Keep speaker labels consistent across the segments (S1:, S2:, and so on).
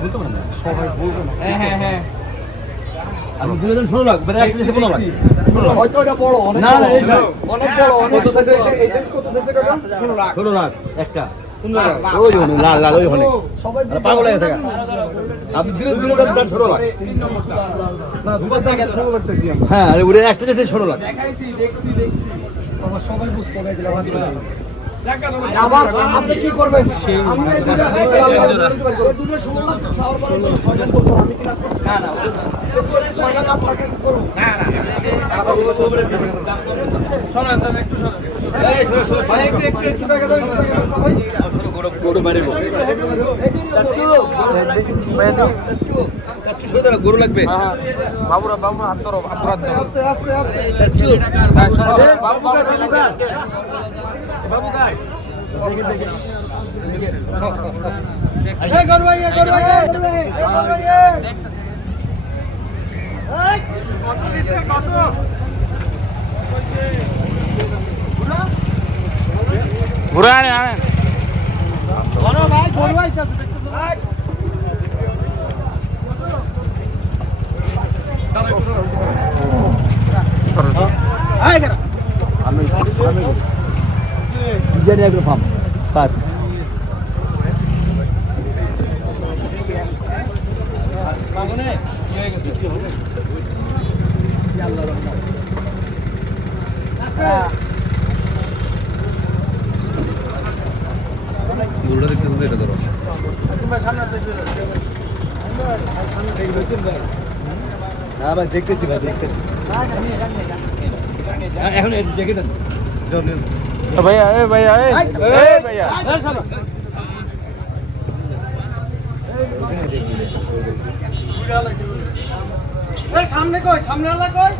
S1: বলতে পারেন না?
S2: সবাই বলবে না।
S1: হ্যাঁ হ্যাঁ হ্যাঁ। আপনি দুজন ষোলো লাখ মানে এক কেজি পনেরো লাখ।
S2: হয়তো এটা বড় অনেক
S1: না, না,
S2: বড়,
S1: এই না।
S2: অনেক বড় অনেক সাইজ এই সাইজ কত সাইজ কাকা?
S1: ষোলো লাখ। একটা। লাল লাল ওই ওখানে। পাগল হয়ে গেছে আপনি দিলে দিলে দাম দাম ষোলো লাখ। হ্যাঁ ওটা একটা ষোলো
S2: সবাই বুঝতে আবার আপনি কি করবেন আমি এই দুটো এই দুটো ষোলো লাখ খাওয়ার পরে ছয়জন বলছো, আমি কি লাভ করছি? এই দুটো ছয় লাখ আপনাকে করব। ভাই, একটু- একটু- একটু জায়গা দাও, একটু জায়গা দাও, সবাই।
S1: গরু বাড়িব গরু লাগবে
S2: আস্তে, আস্তে, আস্তে, আস্তে। এই গরু ভাই, এই গরু ভাই, এই গরু ভাই, এই গরু ভাই, এই।
S1: ডিজাইন এগুলো ফার্ম পাঁচ হ্যাঁ ভাই দেখতেছি ভাই দেখতেছি। হ্যাঁ, এখন দেখে দেন
S3: ভাইয়া এ
S1: ভাইয়া এ
S2: ভাইয়া। সামনে কই? সামনে কই?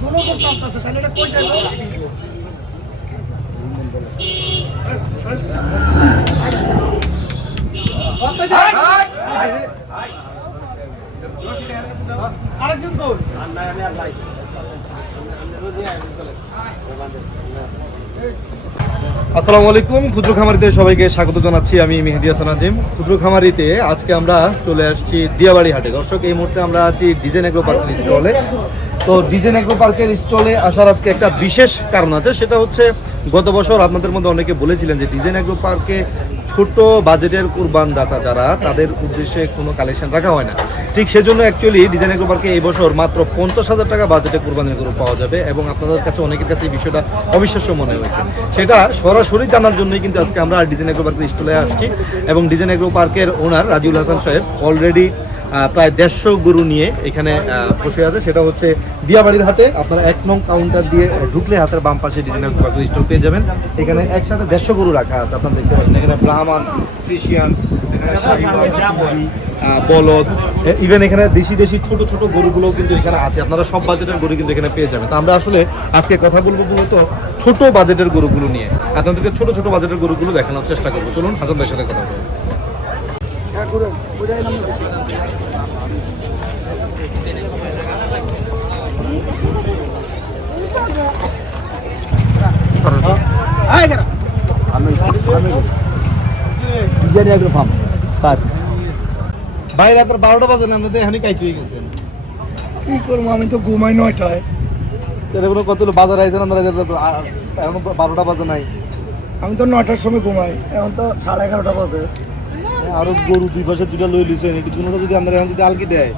S2: দুনো করতে তাহলে এটা কই যাবে?
S4: আসসালামু আলাইকুম, ক্ষুদ্র খামারিতে সবাইকে স্বাগত জানাচ্ছি আমি মেহেদি হাসান আজিম। ক্ষুদ্র খামারিতে আজকে আমরা চলে আসছি দিয়াবাড়ি হাটে। দর্শক, এই মুহূর্তে আমরা আছি ডিজাইন এগ্রো পার্ক স্টলে তো ডিজেন এগ্রো পার্কের স্টলে আসার আজকে একটা বিশেষ কারণ আছে, সেটা হচ্ছে গত বছর আপনাদের মধ্যে অনেকে বলেছিলেন যে ডিজেন এগ্রো পার্কে ছোট বাজেটের কুরবান দাতা যারা, তাদের উদ্দেশ্যে কোনো কালেকশন রাখা হয় না। ঠিক সেজন্য অ্যাকচুয়ালি ডিজাইন এগ্রো পার্কে এই বছর মাত্র পঞ্চাশ হাজার টাকা বাজেটে কুরবানির গরু পাওয়া যাবে এবং আপনাদের কাছে অনেকের কাছে এই বিষয়টা অবিশ্বাস্য মনে হয়েছে। সেটা সরাসরি জানার জন্যই কিন্তু আজকে আমরা ডিজাইন এগ্রো পার্কের স্টলে আসছি এবং ডিজাইন এগ্রো পার্কের ওনার রাজিউল হাসান সাহেব অলরেডি প্রায় দেড়শো গরু নিয়ে এখানে বসে আছে। সেটা হচ্ছে দিয়াবাড়ির হাটে। আপনারা এক নং কাউন্টার দিয়ে ঢুকলে হাতের বাম পাশে ডিজাইনের স্টোর পেয়ে যাবেন। এখানে একসাথে দেড়শো গরু রাখা আছে। আপনারা দেখতে পাচ্ছেন, এখানে ব্রাহ্মণ ফ্রিশিয়ান বলদ ইভেন এখানে দেশি দেশি ছোট ছোট গরুগুলোও কিন্তু এখানে আছে। আপনারা সব বাজেটের গরু কিন্তু এখানে পেয়ে যাবেন। তো আমরা আসলে আজকে কথা বলব মূলত ছোট বাজেটের গরুগুলো নিয়ে। আপনাদেরকে ছোট ছোট বাজেটের গরুগুলো দেখানোর চেষ্টা করব। চলুন হাসান ভাইয়ের সাথে কথা বলব
S2: হ্যাঁ ঘুরে নাম
S4: ভাই রাতের বারোটা বাজে না আমাদের এখানে কাইতে হয়ে গেছেন
S2: কি করব আমি তো ঘুমাই নয়টায়।
S4: কত বাজার আইছেন আমরা যে এখন তো বারোটা বাজে নাই।
S2: আমি তো নয়টার সময় ঘুমাই এখন তো সাড়ে এগারোটা বাজে।
S4: আরও গরু দুই পাশে দুইটা লই লিছেন এটি দুটো যদি আমরা এখন যদি আলকি দেয়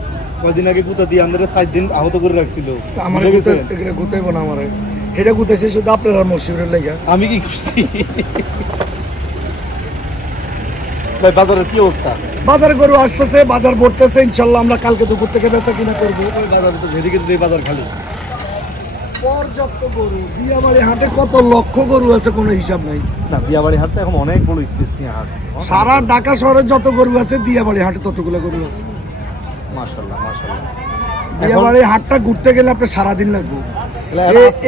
S4: কয়দিন আগে গুতা দিয়ে আমাদের সাত দিন আহত করে রাখছিল।
S2: আমার
S4: গেছেন?
S2: গুতাইব না আমার। এটা গুতাইছে শুধু আপনার মসিউরের লেগে।
S4: আমি কি করছি? ভাই বাজারের কি অবস্থা?
S2: বাজার গরু আসতেছে বাজার ভরতেছে ইনশাল্লাহ আমরা কালকে দুপুর থেকে বেচা কিনা করব।
S4: ওই বাজারে তো যেদিকে যেদিকে বাজার খালি।
S2: পর্যাপ্ত গরু। দিয়াবাড়ি হাটে কত লক্ষ গরু আছে কোনো হিসাব নাই।
S4: না বিয়াবাড়ি হাটটা এখন অনেক বড় স্পেস নিয়ে হাট।
S2: সারা ঢাকা শহরে যত গরু আছে দিয়াবাড়ি হাটে ততগুলো গরু আছে।
S4: মাশাল্লাহ মাশাল্লাহ
S2: দিয়াবাড়ি হাটটা ঘুরতে গেলে আপনার সারাদিন লাগবে।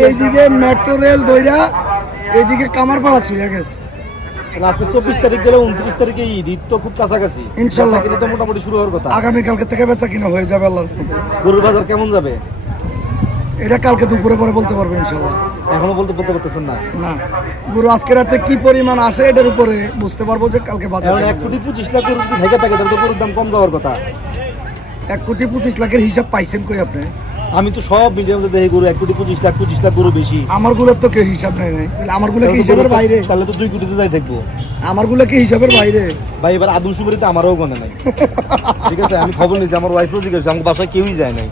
S2: এইদিকে মেট্রো রেল দইরা এইদিকে কামারপাড়া ছুঁয়ে গেছে।
S4: আজকে চব্বিশ তারিখ গেলে উনত্রিশ তারিখে ঈদ ঈদ তো খুব কাছাকাছি।
S2: ইনশাল্লাহ।
S4: বেচা কিনা তো মোটামুটি শুরু হওয়ার কথা।
S2: আগামীকালকে থেকে বেচা কিনা হয়ে যাবে আল্লাহর
S4: গরুর বাজার কেমন যাবে?
S2: এটা কালকে দুপুরে পরে বলতে পারব ইনশাল্লাহ
S4: এখনও বলতে বলতে পারতেছেন না?
S2: না। গরু আজকে রাতে কি পরিমাণ আসে এটার উপরে বুঝতে পারব যে কালকে বাজার
S4: এক কোটি পঁচিশ লাখ গরু থেকে থাকে তাহলে তো গরুর দাম কম যাওয়ার কথা।
S2: এক কোটি পঁচিশ লাখের হিসাব পাইছেন কই আপনি?
S4: আমি তো সব মিডিয়ামে দেখি গরু এক কোটি পঁচিশ লাখ পঁচিশ লাখ গরু বেশি।
S2: আমারগুলোর তো কেউ হিসাব নেই। নাই আমারগুলো কি হিসাবের বাইরে?
S4: তাহলে তো দুই কোটিতে যাই থাকব
S2: আমারগুলো কি হিসাবের বাইরে?
S4: ভাই এবার আদম সুমারিতে আমারও গনে নাই। ঠিক আছে আমি খবর নিয়েছি আমার ওয়াইফও জিজ্ঞেস আমার বাসায় কেউই যায় নাই।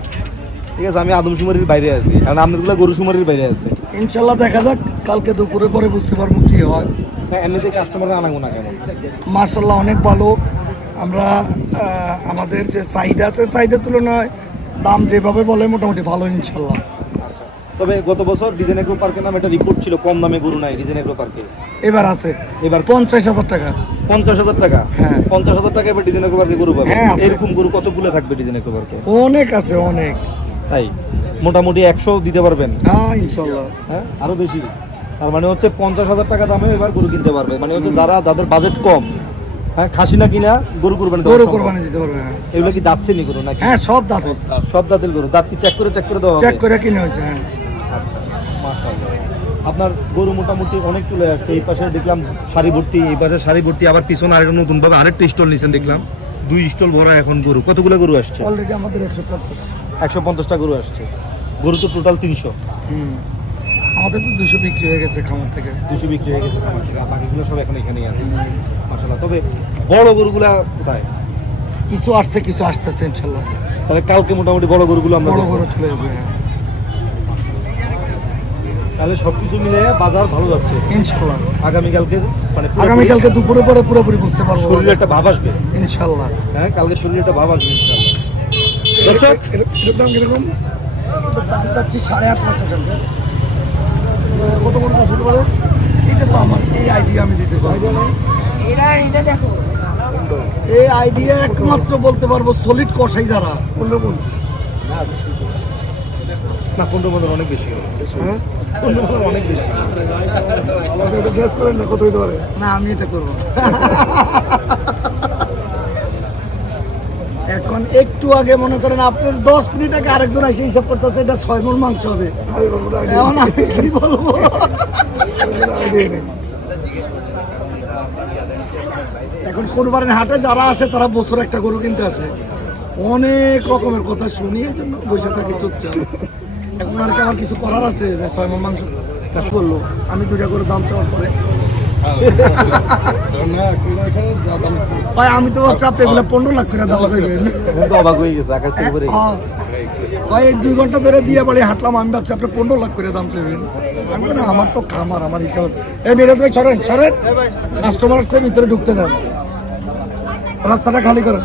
S4: ঠিক আছে আমি আদম সুমারির বাইরে আছি কারণ আপনারগুলো গরু সুমারির বাইরে আছে।
S2: ইনশাল্লাহ দেখা যাক কালকে দুপুরে পরে বুঝতে পারব কি হয়।
S4: এমনিতে কাস্টমার আনাগো না কেন?
S2: মার্শাল্লাহ অনেক ভালো। আমরা আমাদের যে চাহিদা আছে চাহিদার তুলনায় দাম যেভাবে বলে মোটামুটি ভালো ইনশাল্লাহ
S4: তবে গত বছর ডিজাইন এগ্রো পার্কের নামে একটা রিপোর্ট ছিল কম দামে গরু নাই ডিজাইন এগ্রো পার্কে।
S2: এবার আছে।
S4: এবার
S2: পঞ্চাশ হাজার টাকা।
S4: পঞ্চাশ হাজার টাকা?
S2: হ্যাঁ।
S4: পঞ্চাশ হাজার টাকা এবার ডিজাইন এগ্রো পার্কে গরু পাবে।
S2: হ্যাঁ,
S4: এরকম গরু কতগুলো থাকবে ডিজাইন এগ্রো পার্কে?
S2: অনেক আছে অনেক।
S4: তাই? মোটামুটি একশো দিতে পারবেন।
S2: হ্যাঁ ইনশাল্লাহ
S4: হ্যাঁ? আরও বেশি। তার মানে হচ্ছে পঞ্চাশ হাজার টাকা দামে এবার গরু কিনতে পারবে। মানে হচ্ছে যারা যাদের বাজেট কম হ্যাঁ খাসি না কিনা গরু কোরবানি
S2: গরু। কোরবানি দিতে পারবে হ্যাঁ।
S4: এগুলো কি দাঁত শ্রেণি গরু নাকি?
S2: হ্যাঁ সব দাঁত
S4: সব দাঁতের গরু। দাঁত কি চেক করে চেক করে দেওয়া
S2: চেক করে কিনে হয়েছে হ্যাঁ।
S4: আপনার গরু মোটামুটি অনেক চলে আসছে। এই পাশে দেখলাম সারি ভর্তি এই পাশে সারি ভর্তি আবার পিছনে আরেকটা নতুন ভাবে আরেকটা স্টল নিছেন দেখলাম। দুই স্টল ভরা এখন গরু। কতগুলো গরু আসছে?
S2: অলরেডি আমাদের একশো পঞ্চাশ।
S4: একশো পঞ্চাশটা গরু আসছে। গরু তো টোটাল তিনশো।
S2: আমাদের তো দুশো বিক্রি হয়ে গেছে খামার থেকে।
S4: দুশো বিক্রি হয়ে গেছে মাশাআল্লাহ। বাকিগুলো সব এখন এখানেই আছে। মাসাল্লাহ তবে বড় গরুগুলা কোথায়?
S2: কিছু আসছে কিছু আসতেছে ইনশাল্লাহ
S4: তাহলে কালকে মোটামুটি বড় গরুগুলো আমরা
S2: বড়। গরু চলে যাবে হ্যাঁ।
S4: তাহলে সবকিছু মিলে বাজার ভালো যাচ্ছে।
S2: ইনশাল্লাহ
S4: আগামীকালকে মানে
S2: আগামীকালকে দুপুরে পরে পুরোপুরি বুঝতে পারব।
S4: শরীরে একটা ভাব আসবে।
S2: ইনশাল্লাহ
S4: হ্যাঁ কালকে শরীরে একটা ভাব আসবে ইনশাআল্লাহ। দর্শক?
S2: এর দাম কীরকম? দাম চাচ্ছি সাড়ে আট লাখ টাকা কত কত শুরু করে? এটা তো আমার এই আইডিয়া আমি দিতে পারব।
S5: এটা এটা দেখো।
S2: এই আইডিয়া একমাত্র বলতে পারব সলিড কষাই যারা।
S4: না পনেরো মধ্যে অনেক বেশি হবে।
S2: হ্যাঁ?
S4: পনেরো অনেক বেশি
S2: না আমি এটা করব এখন একটু আগে মনে করেন আপনার দশ মিনিট আগে আরেকজন এসে হিসাব করতেছে, এটা ছয় মন মাংস হবে। এখন আমি কি বলব? এখন কোরবানির হাটে যারা আসে, তারা বছর একটা গরু কিনতে আসে। অনেক রকমের কথা শুনি, এই জন্য বসে থাকি চুপচাপ। এখন আর কি আমার কিছু করার আছে, যে ছয় মন মাংস করল। আমি দুটা করে দাম চাওয়ার পরে ভাই আমি তো ভাবছি আপনি এগুলো পনেরো লাখ করে দাম চাইবেন।
S4: অবাক হয়ে গেছে আকাশ থেকে পড়ে গেছে।
S2: ভাই দুই ঘণ্টা ধরে দিয়ে বাড়ি হাঁটলাম আমি ভাবছি আপনি পনেরো লাখ করে দাম চাইবেন। আমি না আমার তো খামার আমার হিসাব আছে। এই মিরাজ ভাই সরেন সরেন। কাস্টমার আসছে ভিতরে ঢুকতে দেন। রাস্তাটা খালি করেন।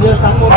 S2: विजय सांगतो